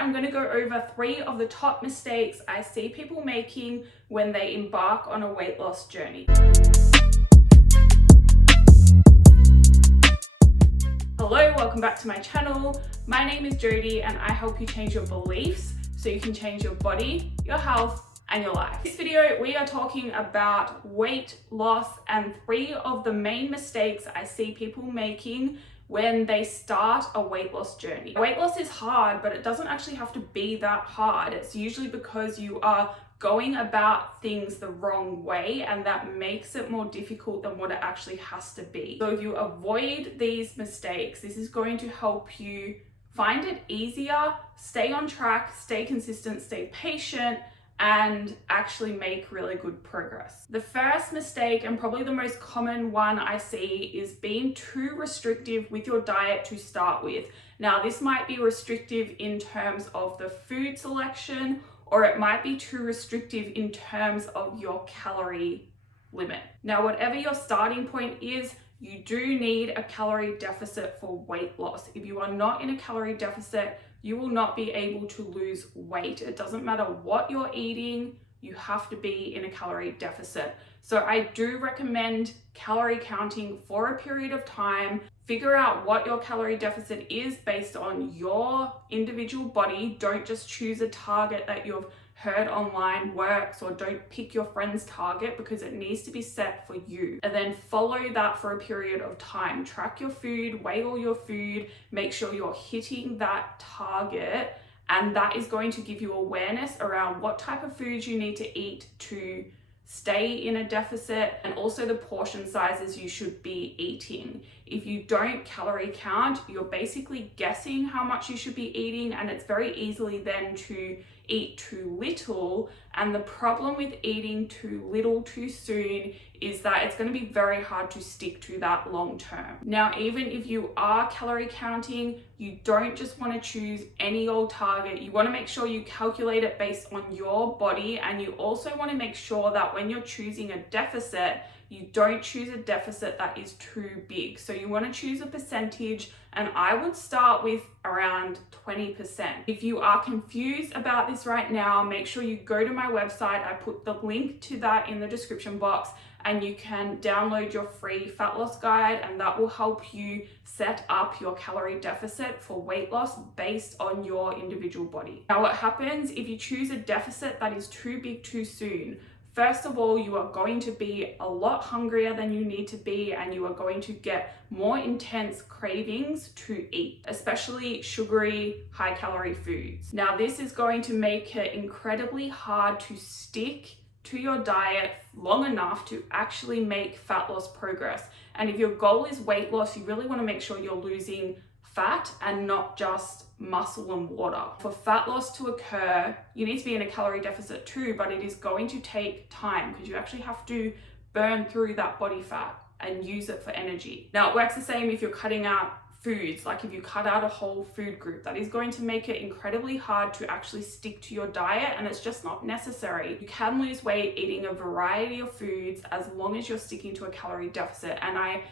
I'm going to go over 3 of the top mistakes I see people making when they embark on a weight loss journey. Hello, welcome back to my channel. My name is Jody and I help you change your beliefs so you can change your body, your health, and your life. In this video, we are talking about weight loss and 3 of the main mistakes I see people making when they start a weight loss journey. Weight loss is hard, but it doesn't actually have to be that hard. It's usually because you are going about things the wrong way, and that makes it more difficult than what it actually has to be. So if you avoid these mistakes, this is going to help you find it easier, stay on track, stay consistent, stay patient, and actually make really good progress. The first mistake, and probably the most common one I see, is being too restrictive with your diet to start with. Now, this might be restrictive in terms of the food selection, or it might be too restrictive in terms of your calorie limit. Now, whatever your starting point is, you do need a calorie deficit for weight loss. If you are not in a calorie deficit, you will not be able to lose weight. It doesn't matter what you're eating, you have to be in a calorie deficit. So I do recommend calorie counting for a period of time. Figure out what your calorie deficit is based on your individual body. Don't just choose a target that you've heard online works, or don't pick your friend's target, because it needs to be set for you. And then follow that for a period of time. Track your food, weigh all your food, make sure you're hitting that target, and that is going to give you awareness around what type of foods you need to eat to stay in a deficit, and also the portion sizes you should be eating. If you don't calorie count, you're basically guessing how much you should be eating, and it's very easily then to eat too little. And the problem with eating too little too soon is that it's going to be very hard to stick to that long term. Now, even if you are calorie counting, you don't just want to choose any old target. You want to make sure you calculate it based on your body, and you also want to make sure that when you're choosing a deficit, you don't choose a deficit that is too big. So you want to choose a percentage, and I would start with around 20%. If you are confused about this right now, make sure you go to my website. I put the link to that in the description box, and you can download your free fat loss guide, and that will help you set up your calorie deficit for weight loss based on your individual body. Now, what happens if you choose a deficit that is too big too soon? First of all, you are going to be a lot hungrier than you need to be, and you are going to get more intense cravings to eat, especially sugary, high calorie foods. Now, this is going to make it incredibly hard to stick to your diet long enough to actually make fat loss progress. And if your goal is weight loss, you really want to make sure you're losing fat and not just muscle and water. For fat loss to occur, you need to be in a calorie deficit too, but it is going to take time because you actually have to burn through that body fat and use it for energy. Now, it works the same if you're cutting out foods. Like if you cut out a whole food group, that is going to make it incredibly hard to actually stick to your diet, and it's just not necessary. You can lose weight eating a variety of foods as long as you're sticking to a calorie deficit, and I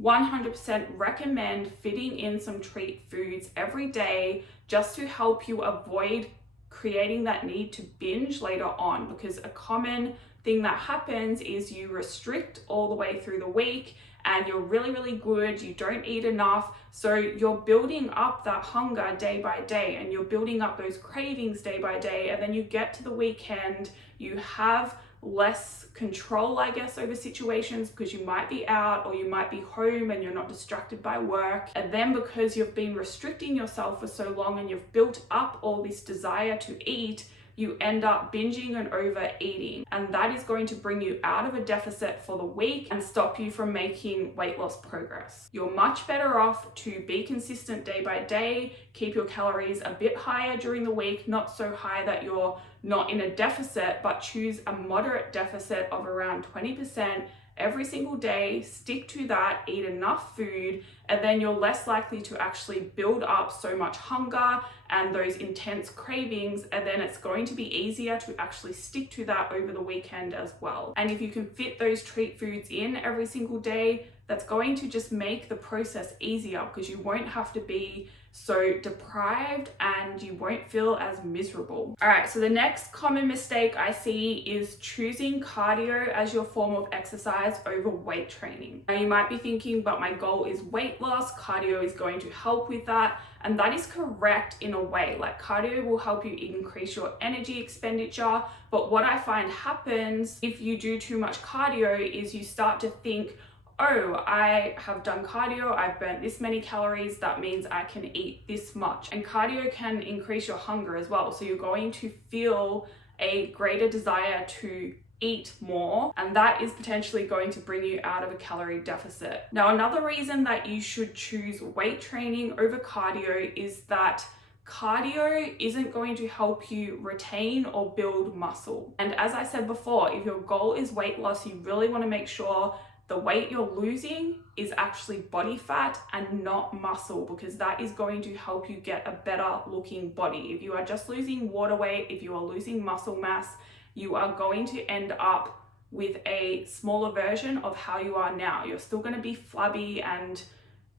100% recommend fitting in some treat foods every day just to help you avoid creating that need to binge later on, because a common thing that happens is you restrict all the way through the week and you're really good, you don't eat enough, so you're building up that hunger day by day, and you're building up those cravings day by day, and then you get to the weekend, you have less control, I guess, over situations because you might be out or you might be home and you're not distracted by work. And then because you've been restricting yourself for so long and you've built up all this desire to eat, you end up binging and overeating, and that is going to bring you out of a deficit for the week and stop you from making weight loss progress. You're much better off to be consistent day by day, keep your calories a bit higher during the week, not so high that you're not in a deficit, but choose a moderate deficit of around 20% every single day, stick to that, eat enough food, and then you're less likely to actually build up so much hunger and those intense cravings, and then it's going to be easier to actually stick to that over the weekend as well. And if you can fit those treat foods in every single day, that's going to just make the process easier because you won't have to be so deprived, and you won't feel as miserable. All right, so the next common mistake I see is choosing cardio as your form of exercise over weight training. Now you might be thinking, but my goal is weight loss, cardio is going to help with that. And that is correct in a way. Like, cardio will help you increase your energy expenditure. But what I find happens if you do too much cardio is you start to think, oh, I have done cardio, I've burnt this many calories, that means I can eat this much. And cardio can increase your hunger as well. So you're going to feel a greater desire to eat more, and that is potentially going to bring you out of a calorie deficit. Now, another reason that you should choose weight training over cardio is that cardio isn't going to help you retain or build muscle. And as I said before, if your goal is weight loss, you really want to make sure the weight you're losing is actually body fat and not muscle, because that is going to help you get a better looking body. If you are just losing water weight, if you are losing muscle mass, you are going to end up with a smaller version of how you are now. You're still going to be flabby, and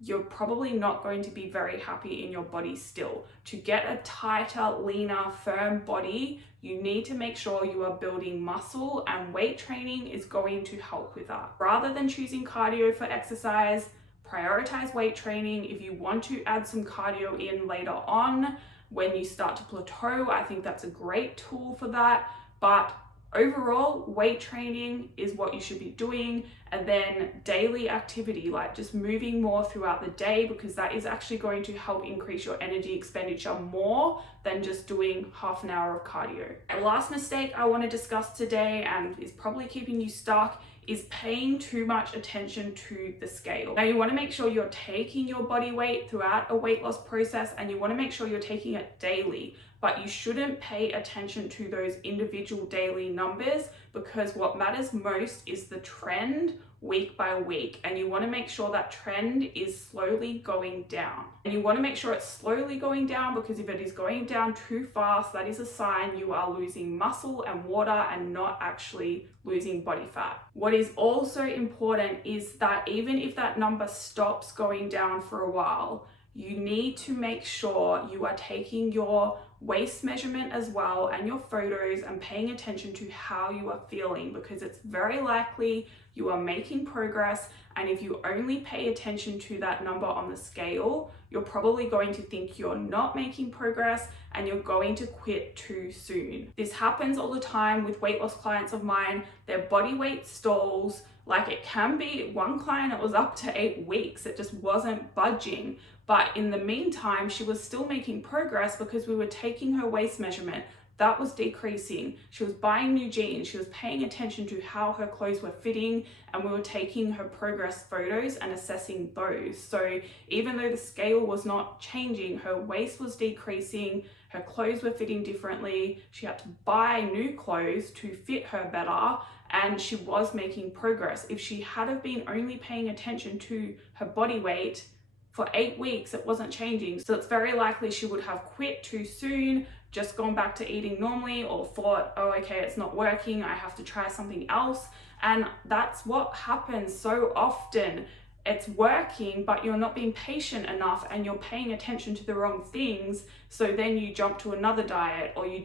you're probably not going to be very happy in your body still. To get a tighter, leaner, firm body, you need to make sure you are building muscle, and weight training is going to help with that. Rather than choosing cardio for exercise, prioritize weight training. If you want to add some cardio in later on, when you start to plateau, I think that's a great tool for that. But overall, weight training is what you should be doing, and then daily activity, like just moving more throughout the day, because that is actually going to help increase your energy expenditure more than just doing half an hour of cardio. The last mistake I want to discuss today, and is probably keeping you stuck, is paying too much attention to the scale. Now, you want to make sure you're taking your body weight throughout a weight loss process, and you want to make sure you're taking it daily, but you shouldn't pay attention to those individual daily numbers, because what matters most is the trend week by week, and you want to make sure that trend is slowly going down. And you want to make sure it's slowly going down, because if it is going down too fast, that is a sign you are losing muscle and water and not actually losing body fat. What is also important is that even if that number stops going down for a while, you need to make sure you are taking your waist measurement as well and your photos and paying attention to how you are feeling, because it's very likely you are making progress. And if you only pay attention to that number on the scale, you're probably going to think you're not making progress and you're going to quit too soon. This happens all the time with weight loss clients of mine. Their body weight stalls. Like, it can be, one client, it was up to 8 weeks. It just wasn't budging. But in the meantime, she was still making progress because we were taking her waist measurement. That was decreasing. She was buying new jeans. She was paying attention to how her clothes were fitting, and we were taking her progress photos and assessing those. So even though the scale was not changing, her waist was decreasing, her clothes were fitting differently. She had to buy new clothes to fit her better, and she was making progress. If she had have been only paying attention to her body weight for 8 weeks, it wasn't changing. So it's very likely she would have quit too soon, just gone back to eating normally, or thought, oh, okay, it's not working, I have to try something else. And that's what happens so often. It's working, but you're not being patient enough and you're paying attention to the wrong things. So then you jump to another diet, or you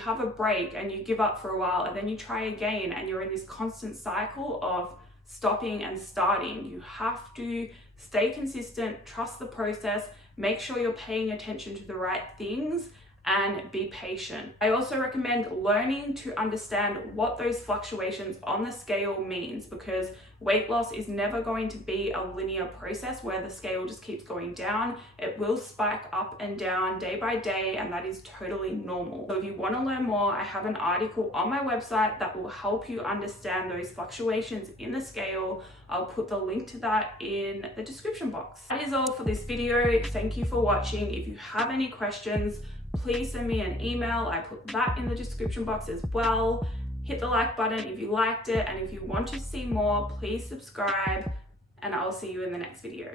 have a break and you give up for a while, and then you try again, and you're in this constant cycle of stopping and starting. You have to stay consistent, trust the process, make sure you're paying attention to the right things, and be patient. I also recommend learning to understand what those fluctuations on the scale means, because weight loss is never going to be a linear process where the scale just keeps going down. It will spike up and down day by day, and that is totally normal. So if you want to learn more, I have an article on my website that will help you understand those fluctuations in the scale. I'll put the link to that in the description box. That is all for this video. Thank you for watching. If you have any questions, please send me an email. I put that in the description box as well. Hit the like button if you liked it, and if you want to see more, please subscribe, and I'll see you in the next video.